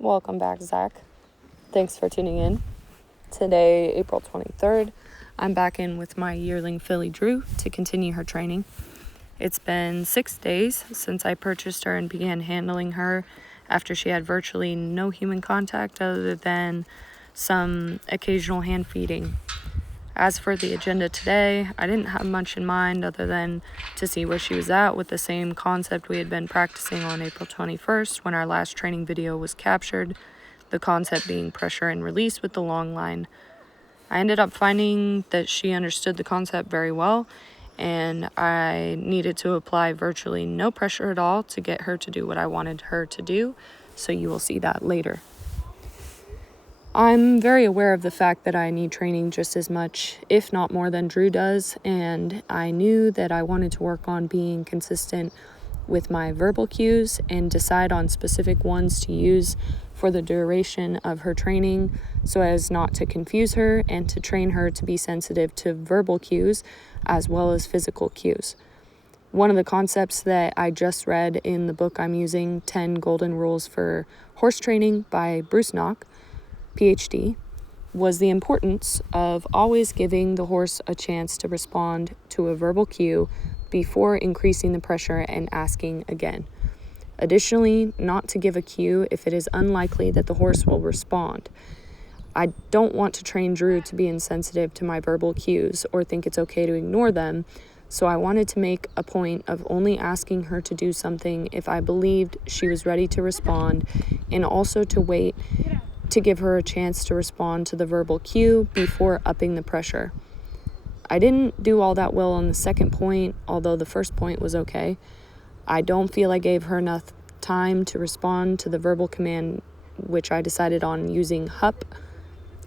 Welcome back, Zach. Thanks for tuning in. Today, April 23rd, I'm back in with my yearling filly Drew to continue her training. It's been 6 days since I purchased her and began handling her after she had virtually no human contact other than some occasional hand feeding. As for the agenda today, I didn't have much in mind other than to see where she was at with the same concept we had been practicing on April 21st when our last training video was captured, the concept being pressure and release with the long line. I ended up finding that she understood the concept very well, and I needed to apply virtually no pressure at all to get her to do what I wanted her to do, so you will see that later. I'm very aware of the fact that I need training just as much, if not more, than Drew does, and I knew that I wanted to work on being consistent with my verbal cues and decide on specific ones to use for the duration of her training so as not to confuse her and to train her to be sensitive to verbal cues as well as physical cues. One of the concepts that I just read in the book I'm using, 10 Golden Rules for Horse Training by Bruce Knock, PhD, was the importance of always giving the horse a chance to respond to a verbal cue before increasing the pressure and asking again. Additionally, not to give a cue if it is unlikely that the horse will respond. I don't want to train Drew to be insensitive to my verbal cues or think it's okay to ignore them, so I wanted to make a point of only asking her to do something if I believed she was ready to respond, and also to wait to give her a chance to respond to the verbal cue before upping the pressure. I didn't do all that well on the second point, although the first point was okay. I don't feel I gave her enough time to respond to the verbal command, which I decided on using hup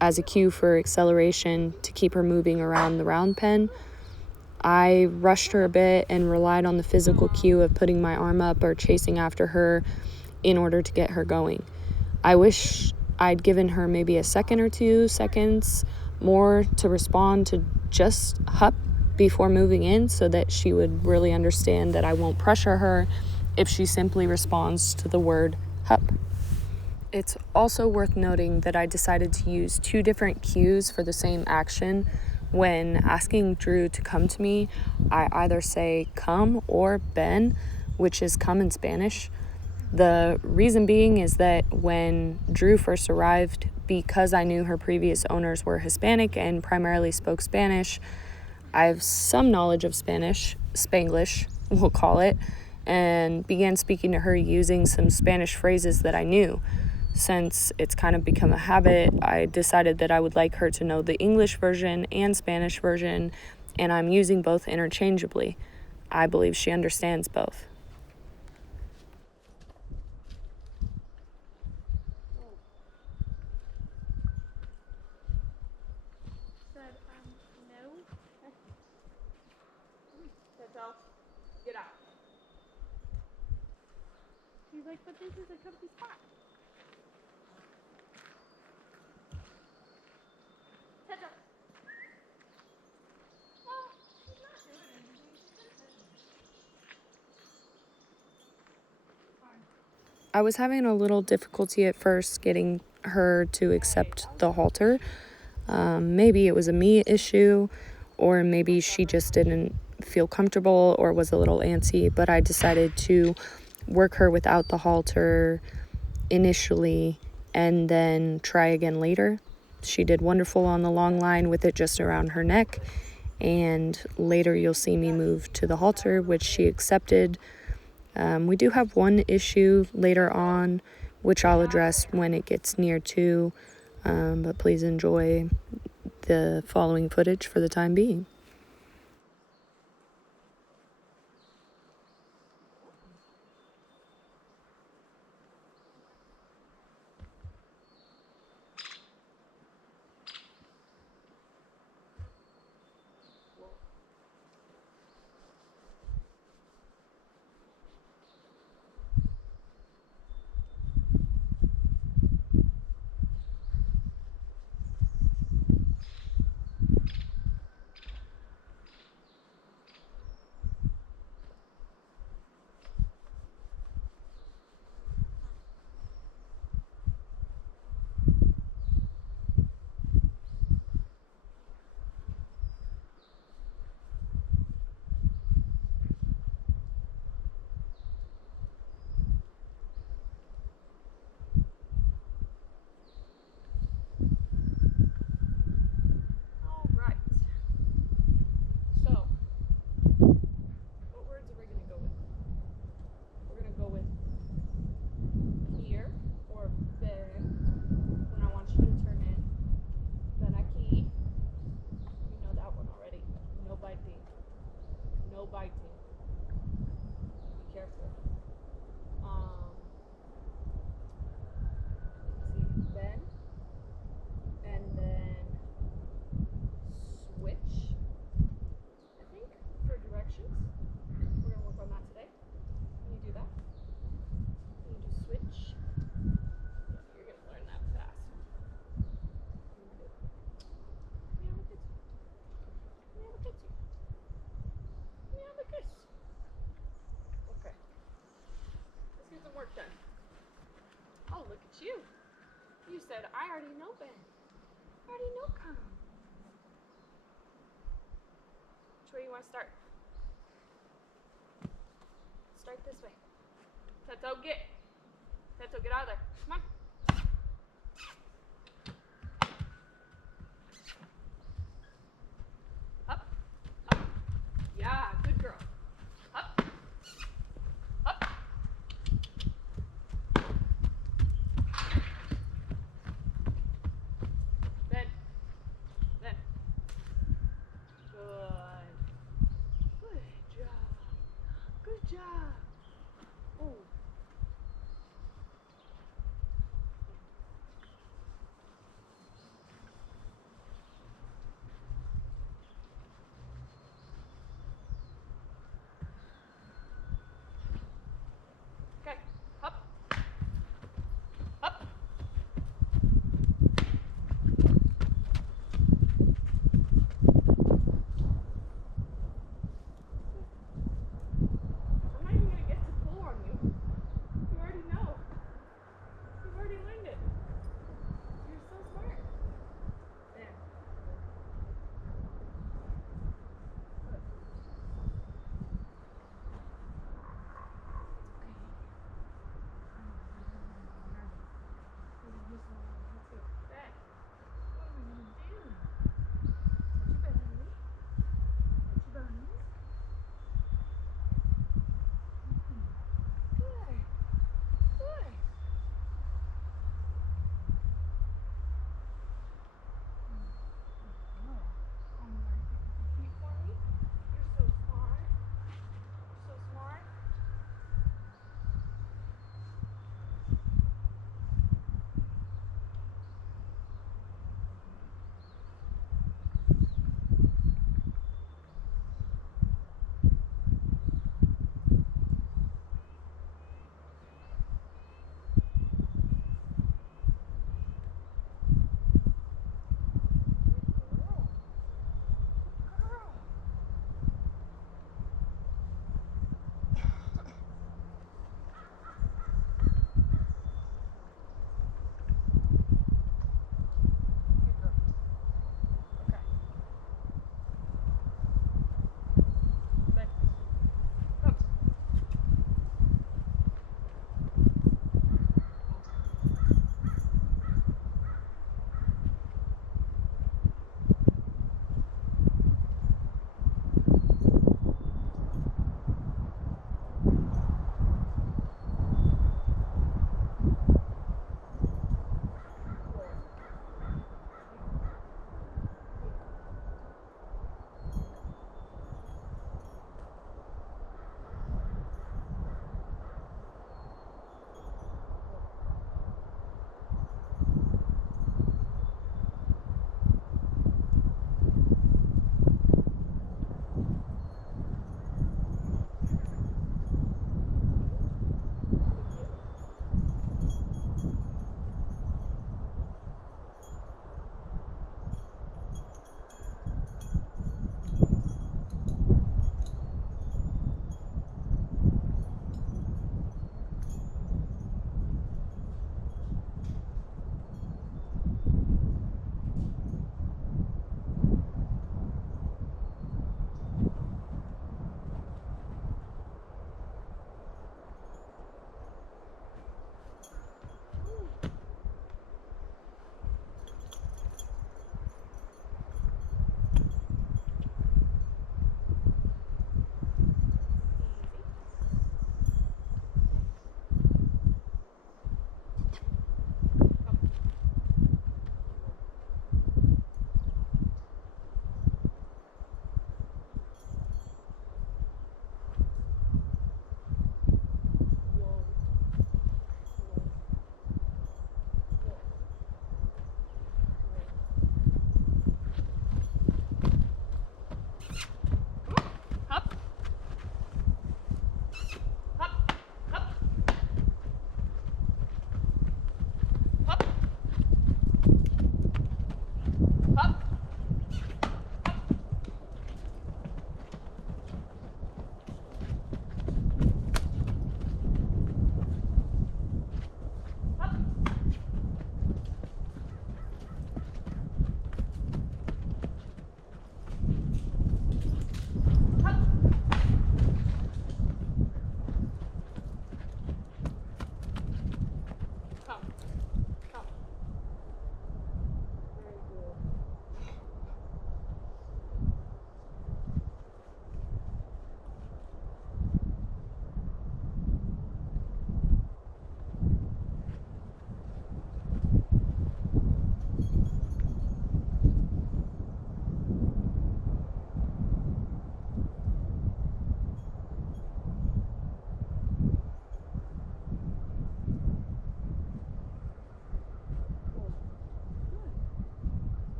as a cue for acceleration to keep her moving around the round pen. I rushed her a bit and relied on the physical cue of putting my arm up or chasing after her in order to get her going. I wish I'd given her maybe a second or 2 seconds more to respond to just hup before moving in so that she would really understand that I won't pressure her if she simply responds to the word hup. It's also worth noting that I decided to use 2 different cues for the same action. When asking Drew to come to me, I either say come or ven, which is come in Spanish. The reason being is that when Drew first arrived, because I knew her previous owners were Hispanic and primarily spoke Spanish, I have some knowledge of Spanish, Spanglish, we'll call it, and began speaking to her using some Spanish phrases that I knew. Since it's kind of become a habit, I decided that I would like her to know the English version and Spanish version, and I'm using both interchangeably. I believe she understands both. No. That's all. Get out. She's like, but this is a comfy spot. Heads up. Well, she's not doing anything. I was having a little difficulty at first getting her to accept the halter. Maybe it was a me issue, or maybe she just didn't feel comfortable or was a little antsy, but I decided to work her without the halter initially and then try again later. She did wonderful on the long line with it just around her neck, and later you'll see me move to the halter, which she accepted. We do have one issue later on, which I'll address when it gets near to, but please enjoy the following footage for the time being. It's you. You said, I already know Ben. I already know Come. Which way you want to start? Start this way. Tetsuo, get. Tetsuo, get out of there. Come on. Up. Up. Yeah, good girl. Up. Up. Then. Then. Good. Good job. Good job. Oh.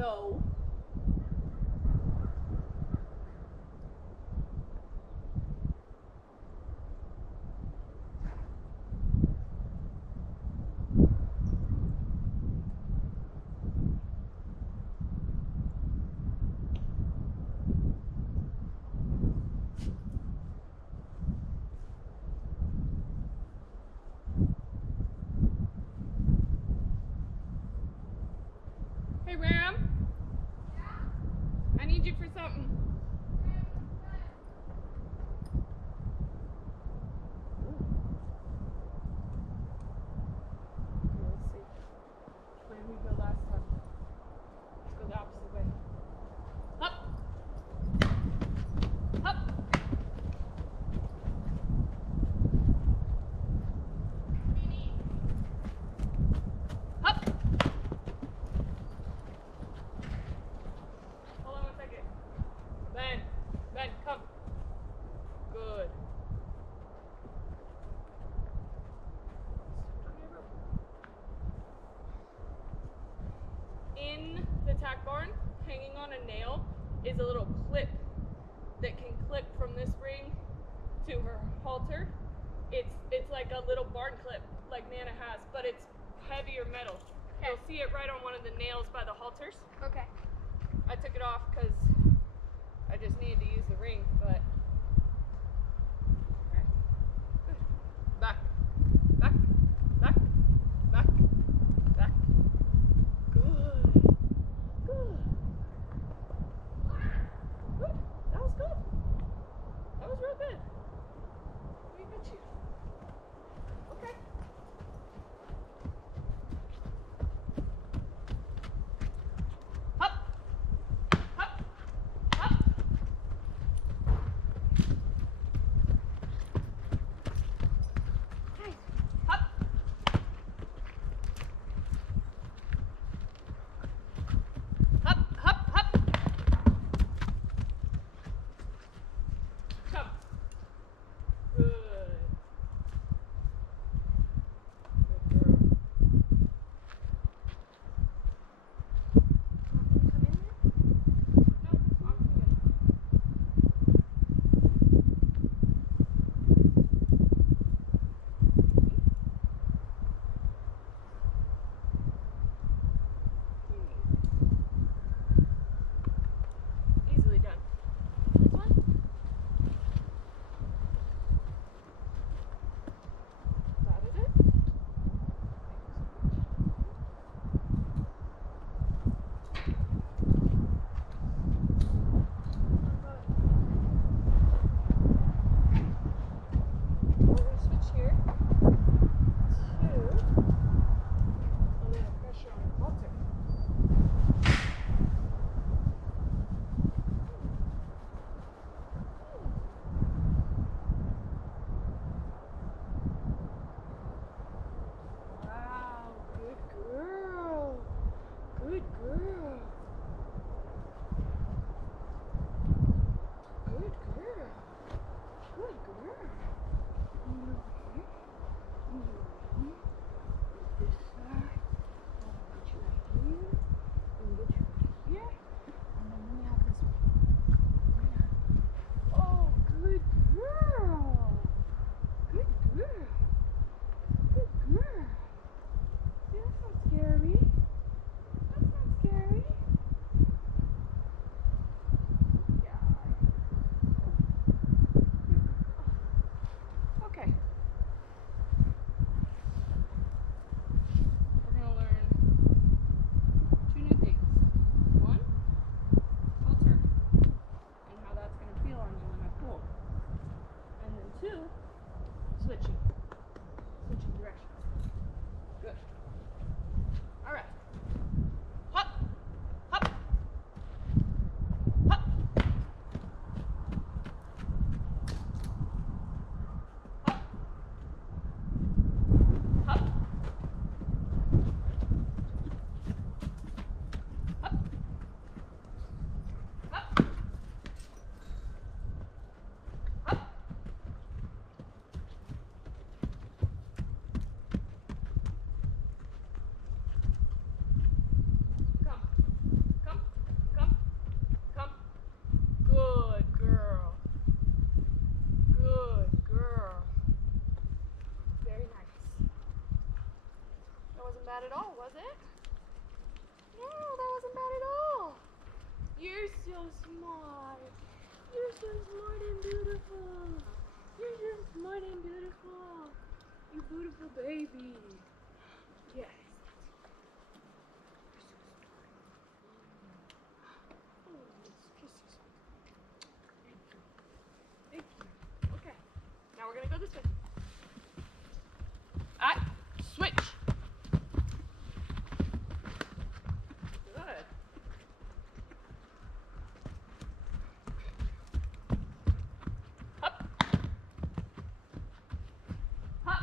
No. Hey, Ram. I need you for something. Let's see. Where did we go last time? Let's go the opposite way. Up. Up. Up. Hold on one second. Ben. Ben, come. Good. In the tack barn, hanging on a nail, is a little clip that can clip from this ring to her halter. It's like a little barn clip like Nana has, but it's heavier metal. You'll see it right on one of the nails by the halters. Okay. I took it off because I just needed to use the ring, but okay. Good. Back, back, back, back, back. Good. Good. Good. That was good. That was real good. We got you. Okay. Up. Up. You're so smart and beautiful. You're so smart and beautiful. You beautiful baby. Yes. Oh, let's kiss you. Thank you. Okay. Now we're gonna go this way. Switch. Good. Up. Up.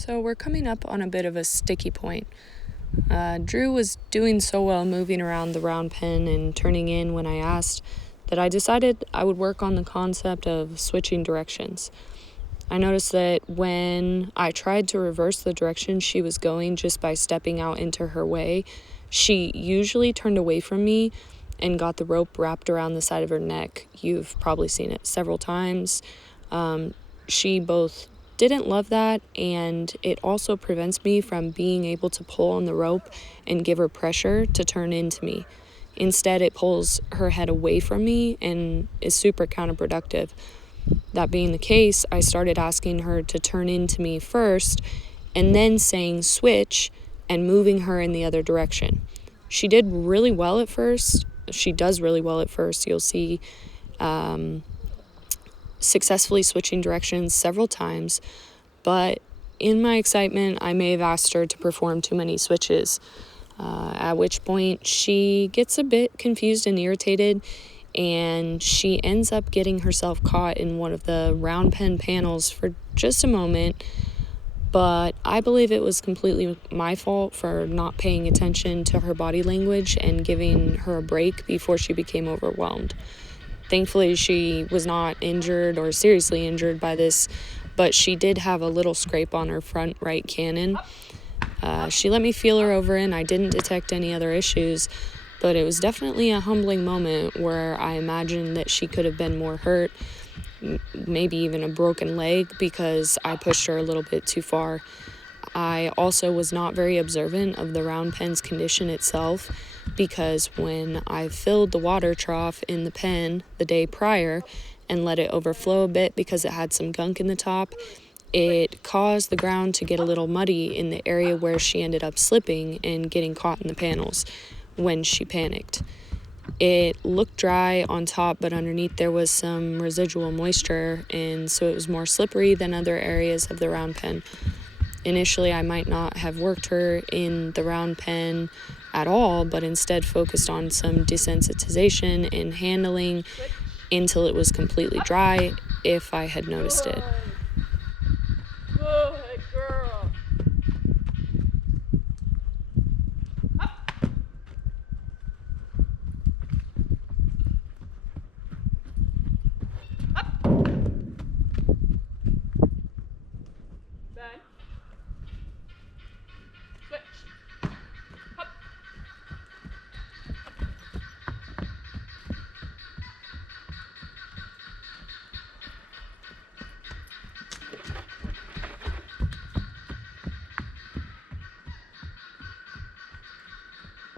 So we're coming up on a bit of a sticky point. Drew was doing so well moving around the round pen and turning in when I asked that I decided I would work on the concept of switching directions. I noticed that when I tried to reverse the direction she was going just by stepping out into her way, she usually turned away from me and got the rope wrapped around the side of her neck. You've probably seen it several times. She both didn't love that, and it also prevents me from being able to pull on the rope and give her pressure to turn into me. Instead, it pulls her head away from me and is super counterproductive. That being the case, I started asking her to turn into me first and then saying switch and moving her in the other direction. She did really well at first. She does really well at first. You'll see successfully switching directions several times, but in my excitement, I may have asked her to perform too many switches, at which point she gets a bit confused and irritated, and she ends up getting herself caught in one of the round pen panels for just a moment. But I believe it was completely my fault for not paying attention to her body language and giving her a break before she became overwhelmed. Thankfully, she was not injured or seriously injured by this, but she did have a little scrape on her front right cannon. She let me feel her over and I didn't detect any other issues, but it was definitely a humbling moment where I imagined that she could have been more hurt, maybe even a broken leg, because I pushed her a little bit too far. I also was not very observant of the round pen's condition itself, because when I filled the water trough in the pen the day prior and let it overflow a bit because it had some gunk in the top, it caused the ground to get a little muddy in the area where she ended up slipping and getting caught in the panels when she panicked. It looked dry on top, but underneath there was some residual moisture, and so it was more slippery than other areas of the round pen. Initially, I might not have worked her in the round pen at all, but instead focused on some desensitization and handling until it was completely dry, if I had noticed it. Good girl. Up. Up. Bend. Switch. Up.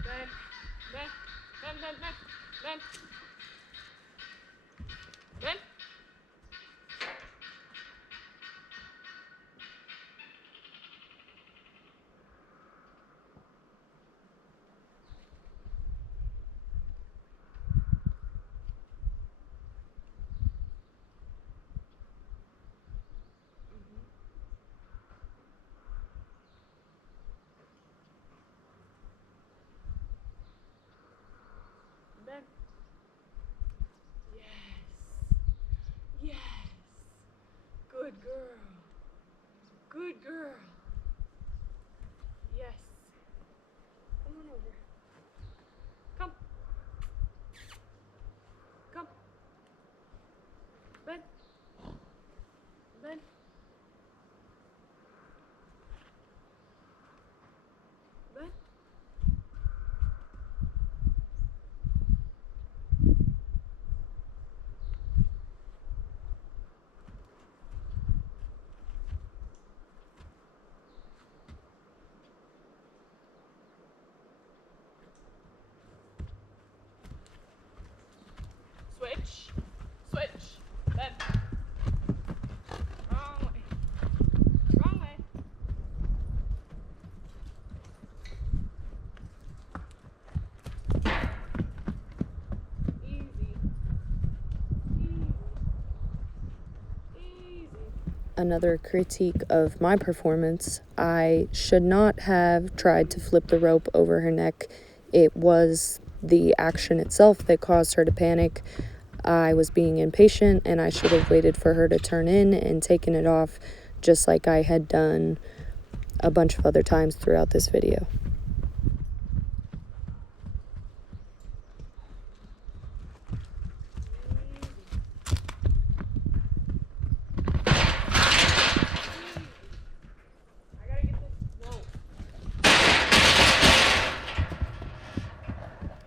Bend. Bend. Bend. Bend. Bend. Bend. Bend. Bend. Yes. Yes. Good girl. Good girl. Yes. Come on over. Come. Come. Bend. Bend. Bend. Switch. Switch. Bend. Wrong way. Wrong way. Easy. Easy. Easy. Another critique of my performance, I should not have tried to flip the rope over her neck. It was the action itself that caused her to panic. I was being impatient, and I should have waited for her to turn in and taken it off, just like I had done a bunch of other times throughout this video.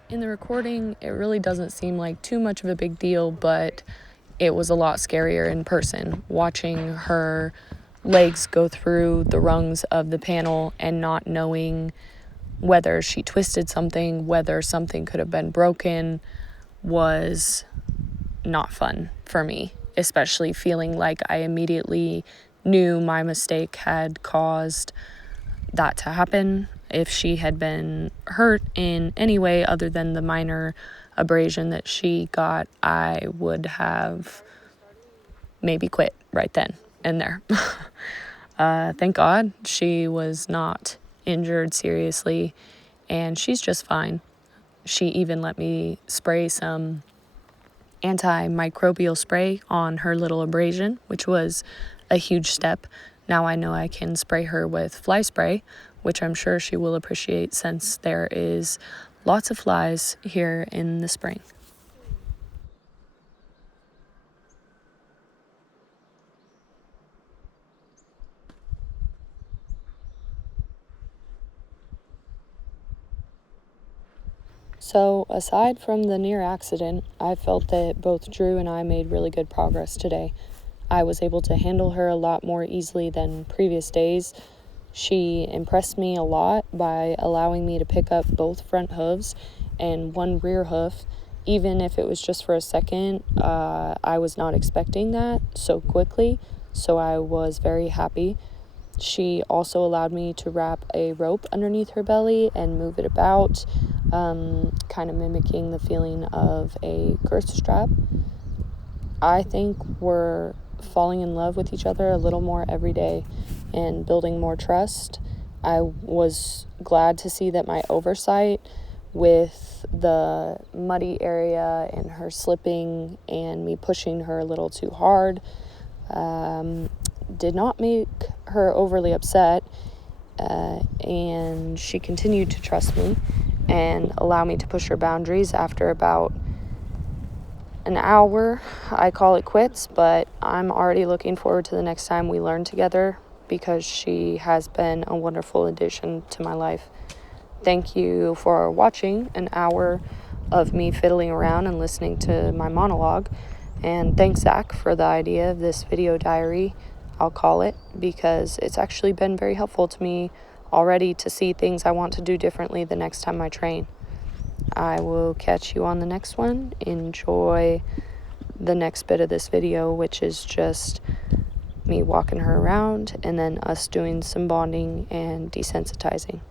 In the recording, it really doesn't seem like too much of a big deal, but it was a lot scarier in person, watching her legs go through the rungs of the panel and not knowing whether she twisted something, whether something could have been broken, was not fun for me, especially feeling like I immediately knew my mistake had caused that to happen. If she had been hurt in any way other than the minor abrasion that she got, I would have maybe quit right then and there. Thank God she was not injured seriously, and she's just fine. She even let me spray some antimicrobial spray on her little abrasion, which was a huge step. Now I know I can spray her with fly spray, which I'm sure she will appreciate since there is lots of flies here in the spring. So, aside from the near accident, I felt that both Drew and I made really good progress today. I was able to handle her a lot more easily than previous days. She impressed me a lot by allowing me to pick up both front hooves and one rear hoof, even if it was just for a second. I was not expecting that so quickly, so I was very happy. She also allowed me to wrap a rope underneath her belly and move it about, kind of mimicking the feeling of a girth strap. I think we're falling in love with each other a little more every day and building more trust. I was glad to see that my oversight with the muddy area and her slipping and me pushing her a little too hard did not make her overly upset, and she continued to trust me and allow me to push her boundaries. After about an hour, I call it quits, but I'm already looking forward to the next time we learn together because she has been a wonderful addition to my life. Thank you for watching an hour of me fiddling around and listening to my monologue. And thanks, Zach, for the idea of this video diary, I'll call it, because it's actually been very helpful to me already to see things I want to do differently the next time I train. I will catch you on the next one. Enjoy the next bit of this video, which is just me walking her around and then us doing some bonding and desensitizing.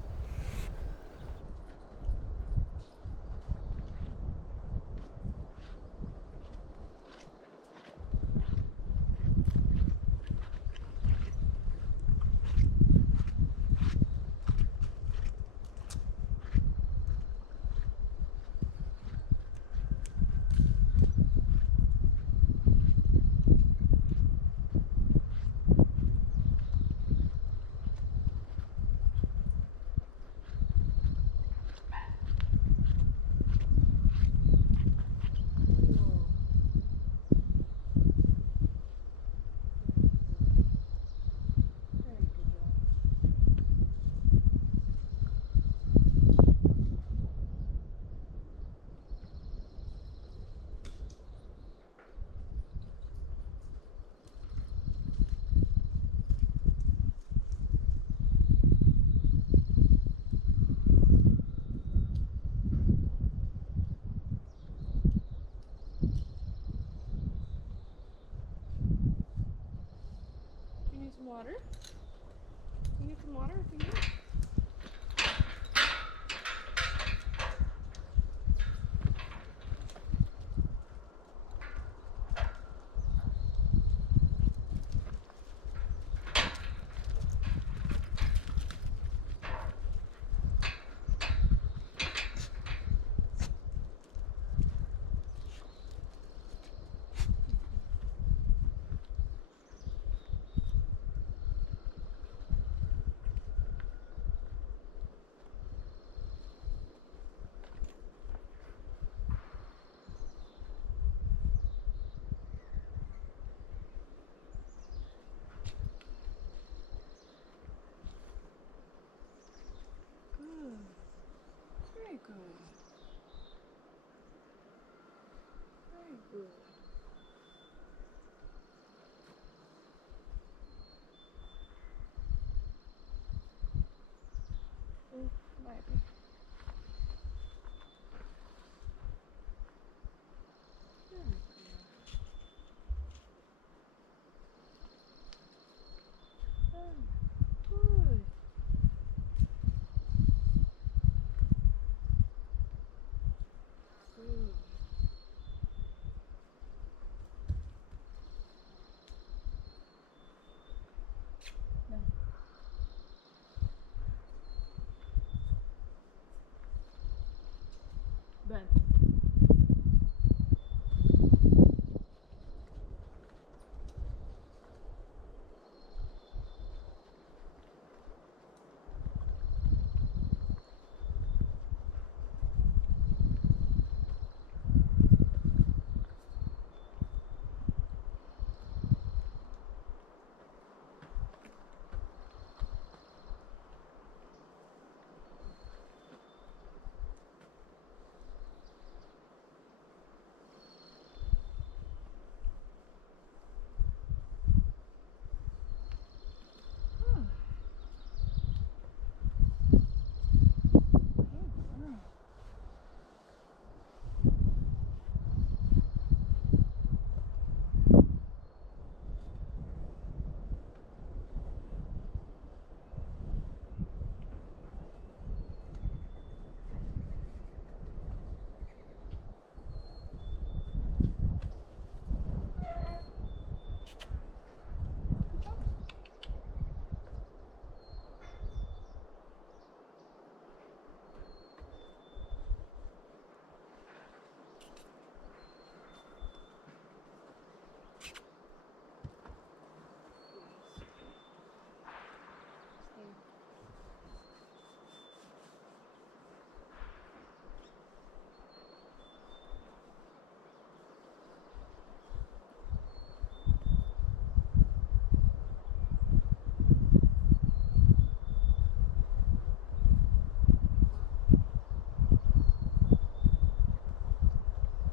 Good. Maybe. Good. Good. Ben.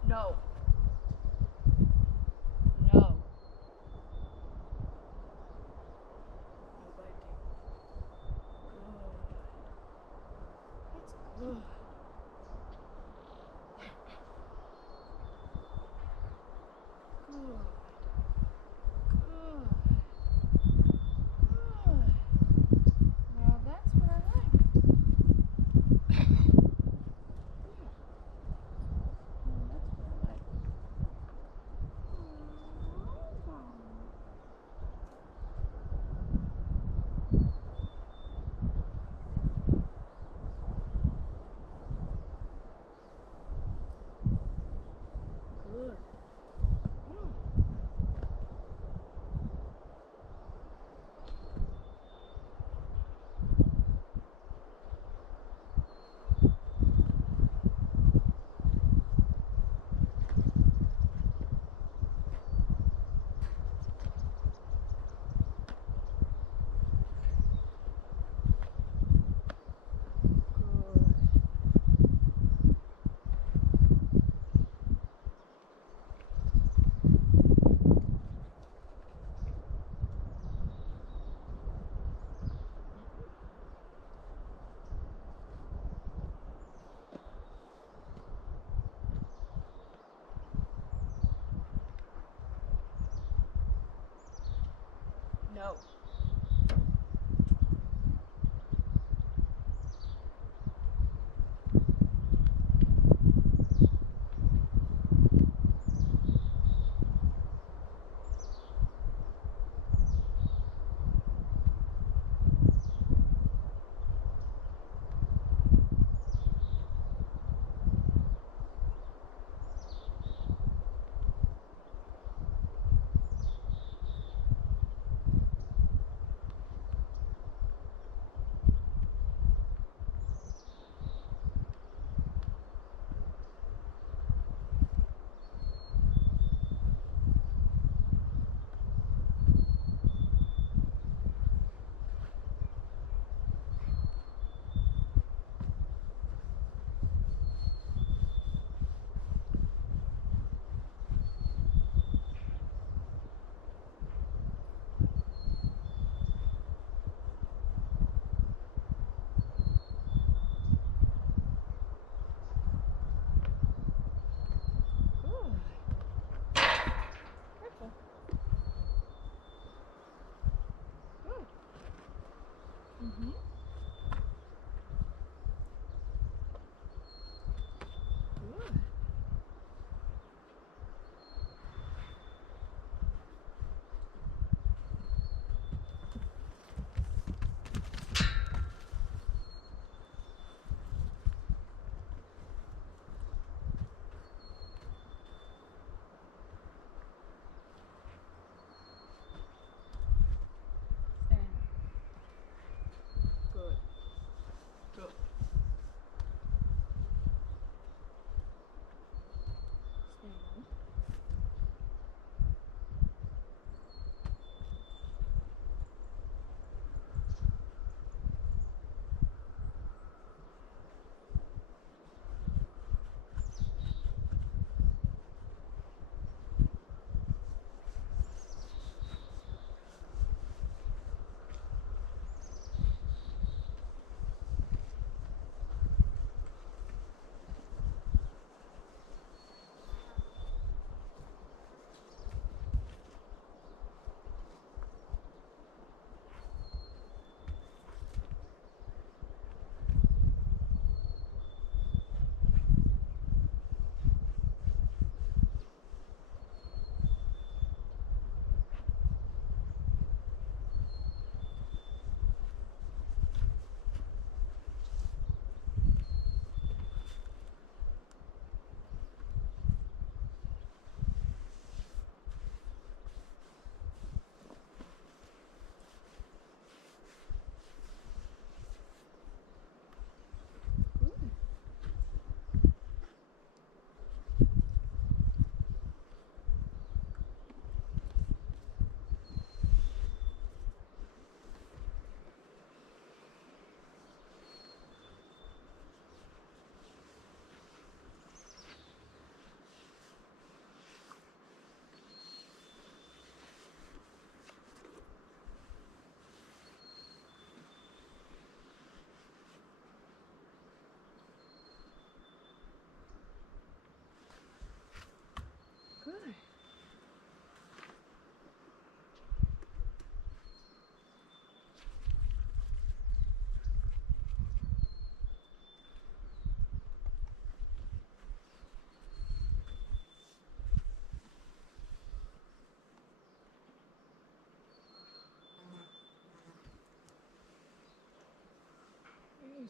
No. No. No biting. Good. That's good. Good. Good. Good. Now that's what I like. Yeah. Now that's what I like.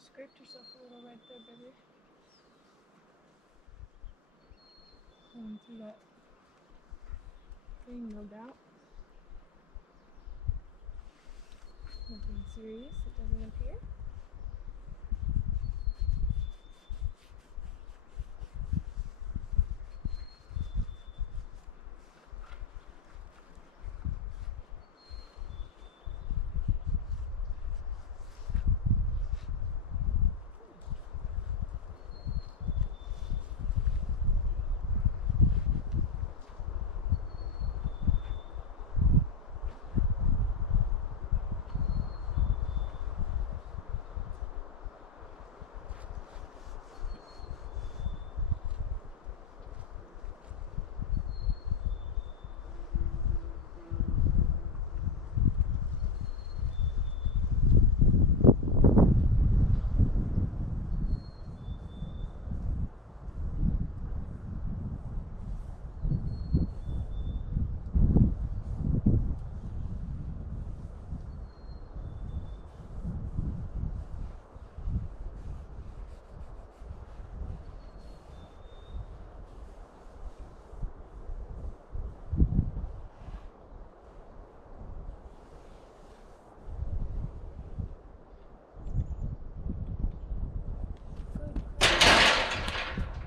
scraped yourself a little right there, baby. Going through that thing, no doubt. Nothing serious, it doesn't appear.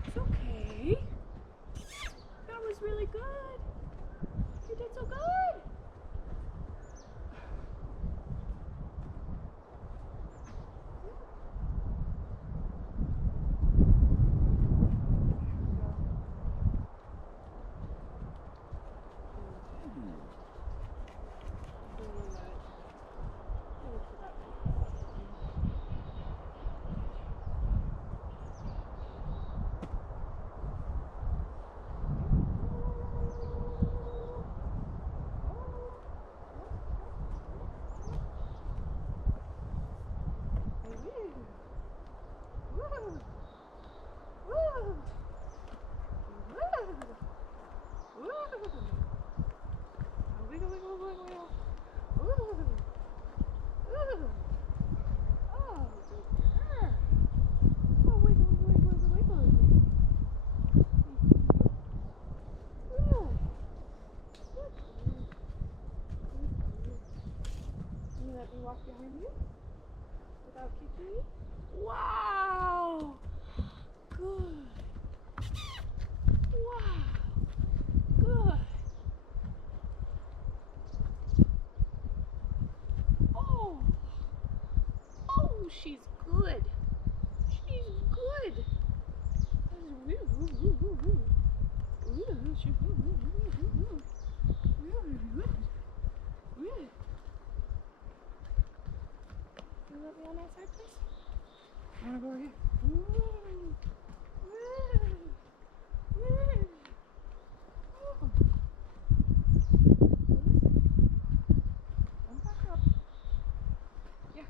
It's okay. That was really good. You did so good. Walk behind you without kicking you. Wow! Good. Wow! Good. Oh! Oh, she's good. She's good. Can you let me on that side, please? I want to go over here. Come back up. Yeah.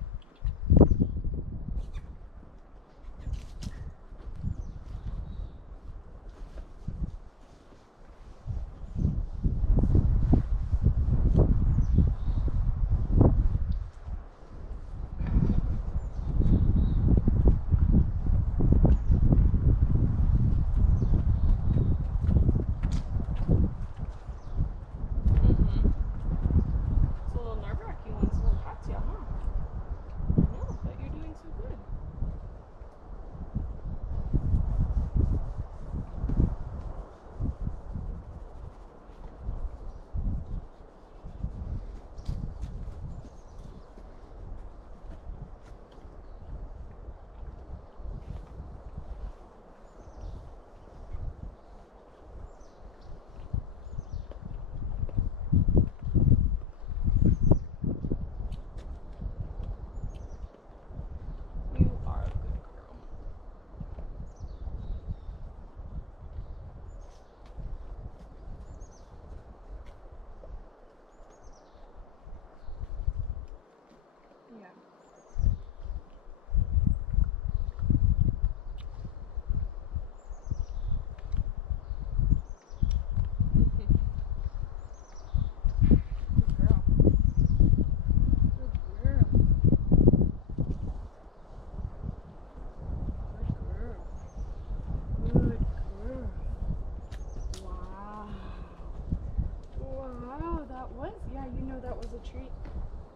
you know that was a treat.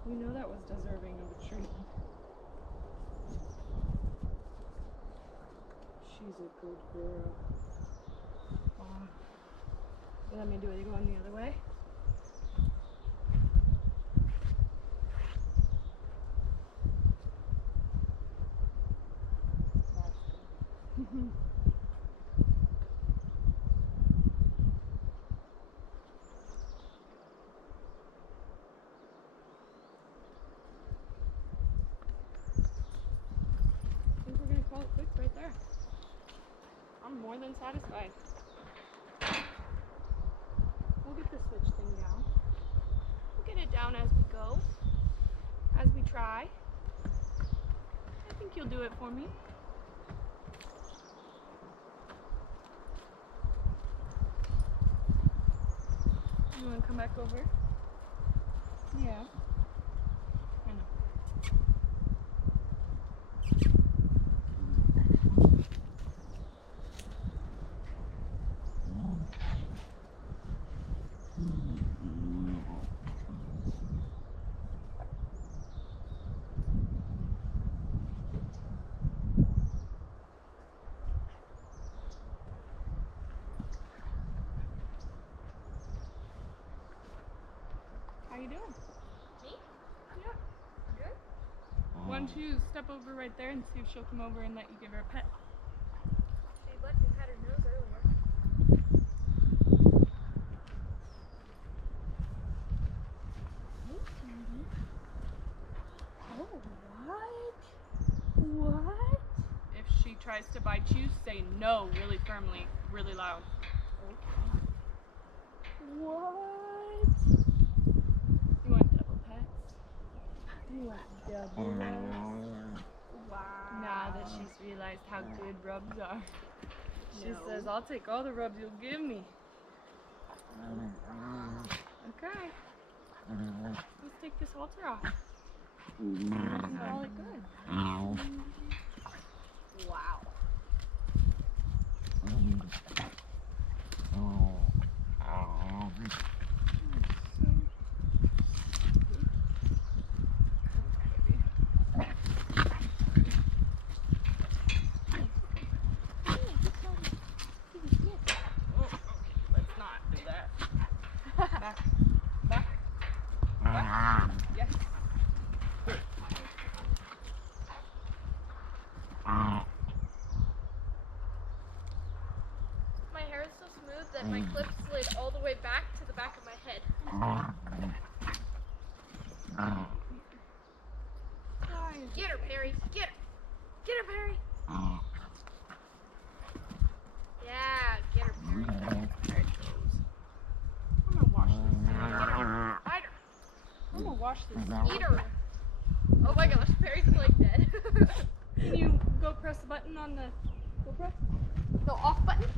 You know that was deserving of a treat. She's a good girl. Let me do it. You going the other way? That's good. I think we're gonna call it quits right there. I'm more than satisfied. We'll get the switch thing down. We'll get it down as we go, as we try. I think you'll do it for me. You want to come back over? Yeah. I know. How you doing? Me? Yeah. Good? Why don't you step over right there and see if she'll come over and let you give her a pet? She let me pet her nose earlier. Oh, what? If she tries to bite you, say no really firmly, really loud. Okay. What? You want double pets? You want double rubs? Wow. Now that she's realized how good rubs are, she No. says, I'll take all the rubs you'll give me. Okay. Let's take this halter off. Call it good. Wow. Let's not do that. Back. Back. Back. Yes. My hair is so smooth that my clip slid all the way back to the back of my head. Get her, Perry. Get her. Get her, Perry. Yeah, get her, Perry. There it goes. I'm gonna wash this. Get her. Bite her. I'm gonna wash this. Eat her. Oh my gosh, Perry's like dead. Can you go press the button on the GoPro? The off button?